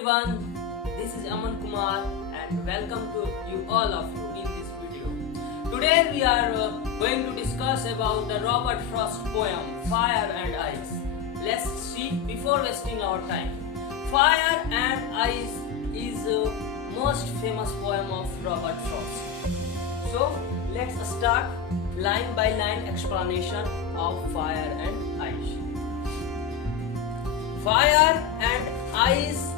everyone, this is Aman Kumar and welcome to you all of you in this video. Today we are going to discuss about the Robert Frost poem Fire and Ice. Let's see before wasting our time. Fire and Ice is the most famous poem of Robert Frost. So let's start line by line explanation of Fire and Ice. Fire and Ice,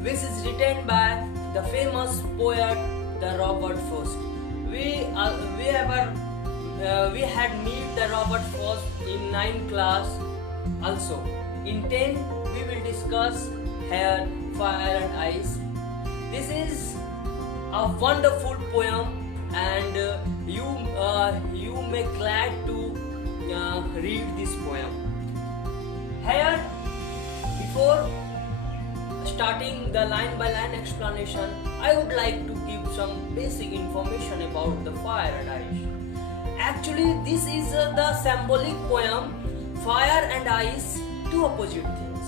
which is written by the famous poet the Robert Frost. We had meet the Robert Frost in 9th class also. In 10 we will discuss here Fire and Ice. This is a wonderful poem and you may glad to read this poem. Here, before starting the line by line explanation, I would like to give some basic information about the Fire and Ice. Actually, this is the symbolic poem Fire and Ice, two opposite things.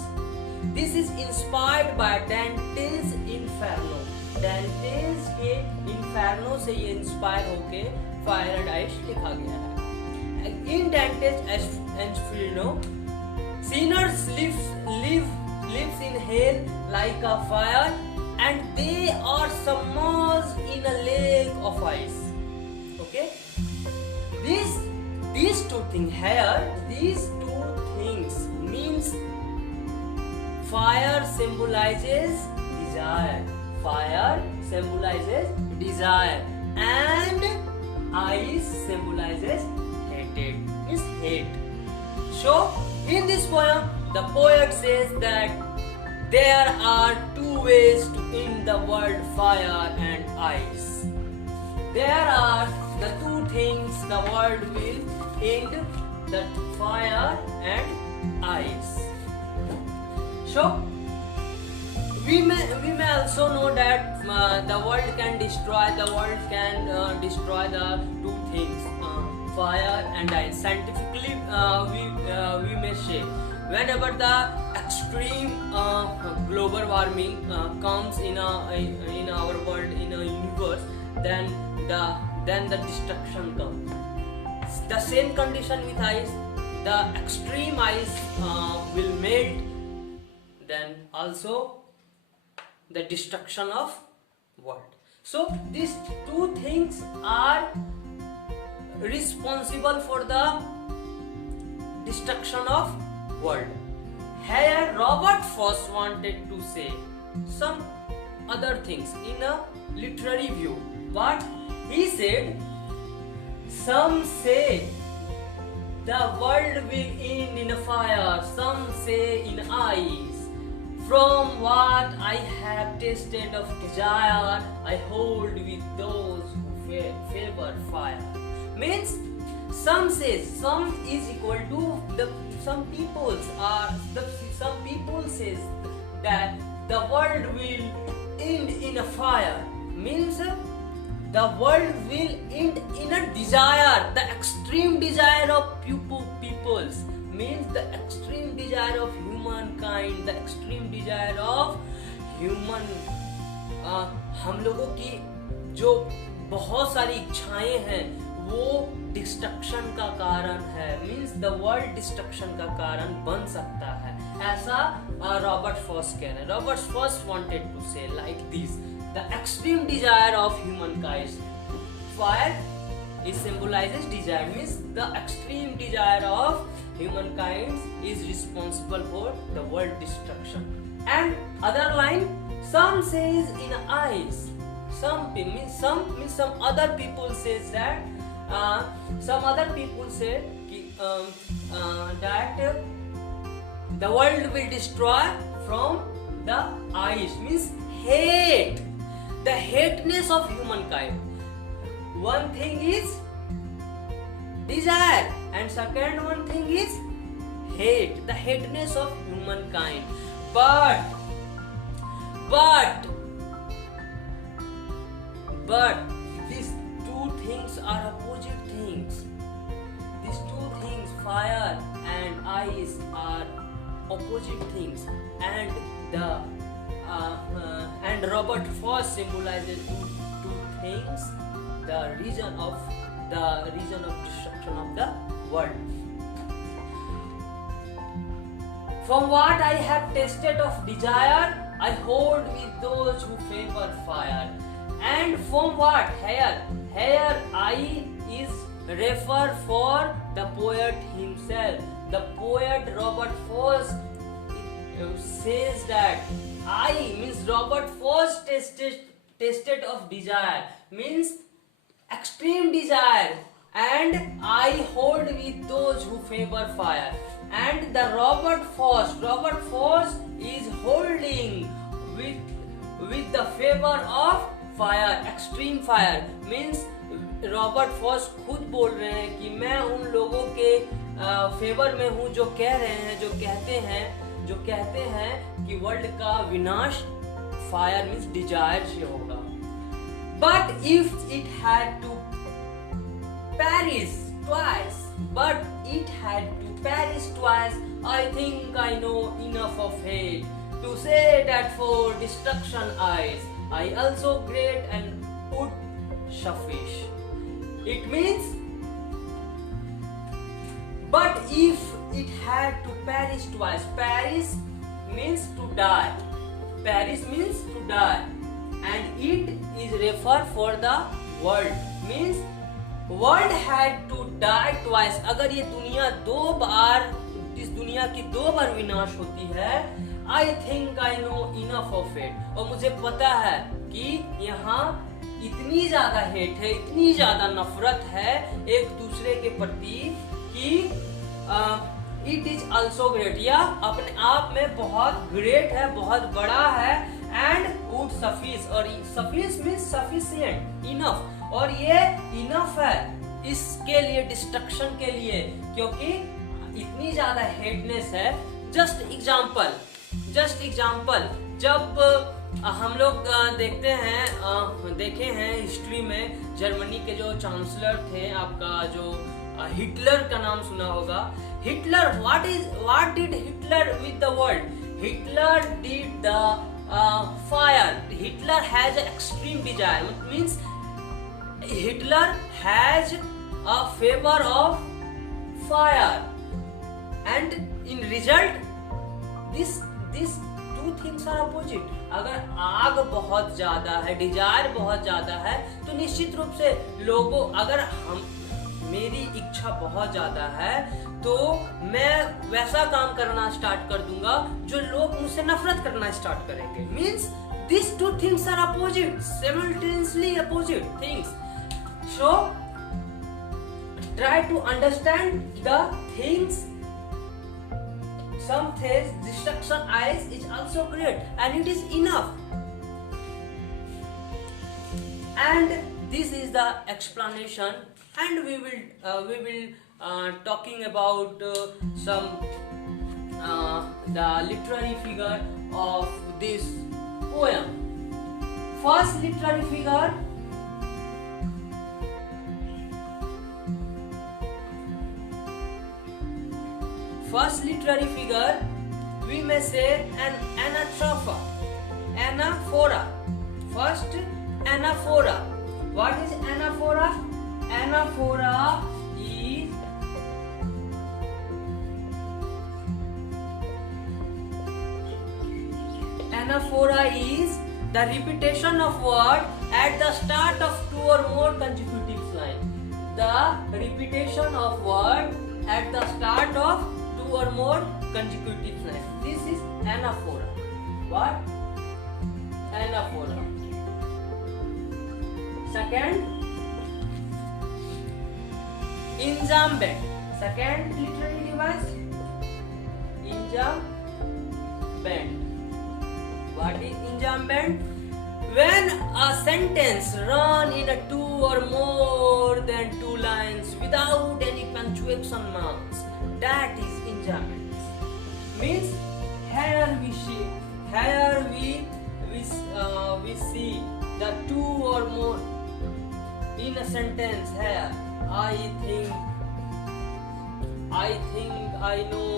This is inspired by Dante's Inferno. Dante's के Inferno से ये inspire होके Fire and Ice लिखा गया है. In Dante's Inferno, sinners lives in hell like a fire and they are submerged in a lake of ice. Okay, these two things here, these two things means fire symbolizes desire. Fire symbolizes desire and ice symbolizes hatred, means hate. So in this poem, the poet says that there are two ways to end the world, fire and ice. There are the two things the world will end, that fire and ice. So we may also know that the world can destroy the two things, fire and ice. Scientifically, we may say whenever the extreme global warming comes in our world, in a universe, then the destruction comes. The same condition with ice, the extreme ice will melt, then also the destruction of world. So these two things are responsible for the destruction of world. Here Robert Frost wanted to say some other things in a literary view. What he said, some say the world will end in a fire, some say in ice. From what I have tasted of desire, I hold with those who favor fire. Means some says, some is equal to some people says that the world will end in a fire. Means the world will end in a desire, the extreme desire of peoples. Means the extreme desire of humankind, the extreme desire of human, हम लोगों की जो बहुत सारी इच्छाएं हैं वो destruction का कारण है. मीन्स द वर्ल्ड डिस्ट्रक्शन का कारण बन सकता है, ऐसा रॉबर्ट फ्रॉस्ट कह रहे हैं. Robert Frost wanted to say like this, the extreme desire of humankind. Fire it symbolizes desire, means the extreme desire of humankind is responsible for the world destruction. And other line, some says in ice, some other people says that some other people say that the world will destroy from the ice, means hate, the hateness of humankind. One thing is desire and second one thing is hate, the hateness of humankind. But these two things are opposite things. These two things, fire and ice, are opposite things, and the and Robert Frost symbolizes two things: the reason of destruction of the world. From what I have tasted of desire, I hold with those who favor fire. And from what? Here I is refer for the poet himself. The poet Robert Frost says that I means Robert Frost tasted of desire, means extreme desire, and I hold with those who favor fire. And the Robert Frost is holding with the favor of fire, extreme fire, means Robert Frost खुद बोल रहे हैं कि मैं उन लोगों के favour में हूँ जो कह रहे हैं, जो कहते हैं कि वर्ल्ड का विनाश फायर मीन्स डिजायर से होगा. But if it had to perish twice, I think I know enough of hate to say that for destruction I also great and would suffice. It means, but if it had to perish twice, perish means to die, and it is refer for the world, means world had to die twice. अगर ये दुनिया इस दुनिया की दो बार विनाश होती है, I think I know enough of it. और मुझे पता है कि यहाँ इतनी ज्यादा हेट है, इतनी ज्यादा नफरत है एक दूसरे के प्रति कि इट इज ऑल्सो ग्रेट, या अपने आप में बहुत ग्रेट है, बहुत बड़ा है. एंड वुड सफिस, और सफिस मीन्स सफिशिएंट, इनफ, और ये इनफ है इसके लिए, डिस्ट्रक्शन के लिए, क्योंकि इतनी ज्यादा हेटनेस है. जस्ट एग्जाम्पल, जब हम लोग देखे हैं हिस्ट्री में, जर्मनी के जो चांसलर थे, आपका जो हिटलर का नाम सुना होगा. Hitler, what did Hitler with the world? Hitler did the fire. Hitler has an extreme desire, means Hitler has a favor of fire, and in result this two things are opposite. अगर आग बहुत ज्यादा है, Dzire बहुत ज्यादा है, तो निश्चित रूप से लोगों, अगर मेरी इच्छा बहुत ज्यादा है तो मैं वैसा काम करना स्टार्ट कर दूंगा जो लोग मुझसे नफरत करना स्टार्ट करेंगे. Means this two things are opposite, simultaneously opposite things. So try to understand the things. Some says destruction is also great and it is enough. And this is the explanation, and we will talking about some the literary figure of this poem. First literary figure, we may say an anaphora. First, anaphora. What is anaphora? Anaphora is the repetition of word at the start of two or more consecutive lines. The repetition of word at the start of two or more consecutive lines. This is anaphora. What? Anaphora. Second, enjambment. Second literary device, enjambment. What is enjambment? When a sentence run in a two or more than two lines without any punctuation marks, that is enjambment. Means here we see the two or more in a sentence. Here I think I know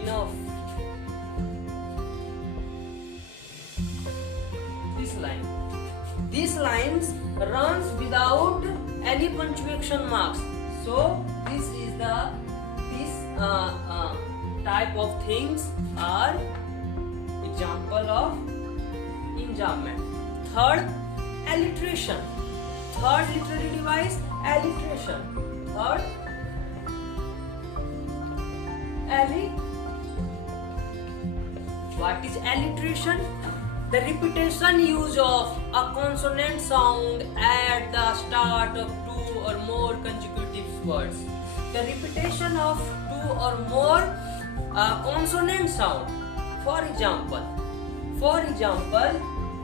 enough. line. These lines runs without any punctuation marks. So this is the type of things are example of enjambment. Third, alliteration. Third literary device, alliteration. Third, what is alliteration? The repetition use of a consonant sound at the start of two or more consecutive words. The repetition of two or more consonant sound. For example,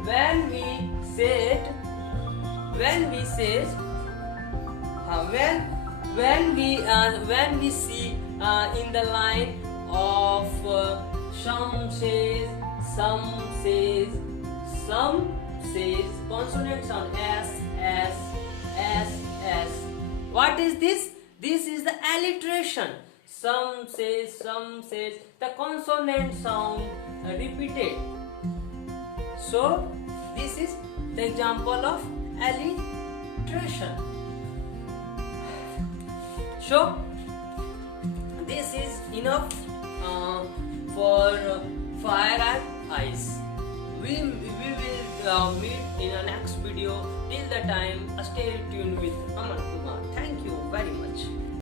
when we say when we see in the line of some says, consonant sound s. What is this? This is the alliteration. Some says, the consonant sound repeated. So this is the example of alliteration. So this is enough for fire and ice. We will meet in a next video. Till the time, stay tuned with Aman Kumar. Thank you very much.